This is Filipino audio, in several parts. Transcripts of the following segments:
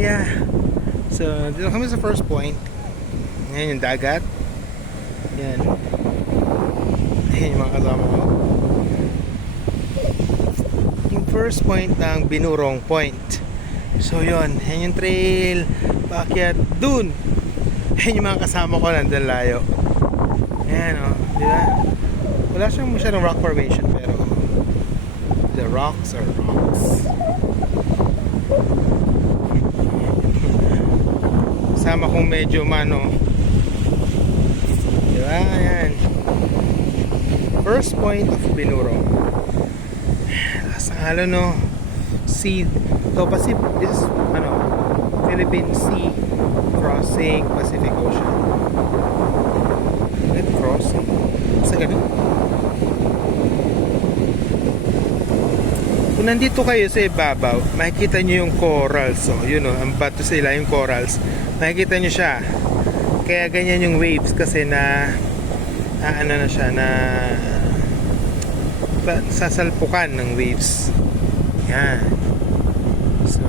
Yeah. So, dito kami sa first point. Ngayon yung dagat. Yan. Ayan yung mga kasama ko. Yung first point ng Binurong Point. So, yun. Yan yung trail. Paakyat dun. Ayan yung mga kasama ko nandun layo. Ayan o. Diba? Wala siyang masyadong rock formation pero the rocks are rocks. Sama kong medyo mano. Diba? Ayan. First point of Binurong. Tapos ang no, sea. Ito this is Philippine Sea crossing Pacific Ocean. Net crossing. Sa ganun. Kung nandito kayo sa ibabaw, makikita nyo yung corals. So, yun o, ang bato sila yung corals. Makikita nyo siya. Kaya ganyan yung waves kasi na na siya na sasalpukan ng waves. Yan. So,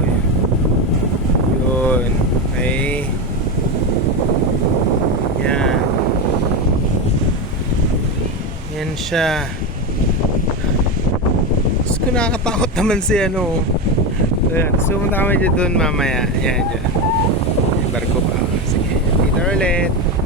yun. Okay. Yan. Yan siya. Kung nakakatakot naman si So yan, sumunta kami dyan doon mamaya. Ayan dyan yung barko pa. Sige, dito ulit.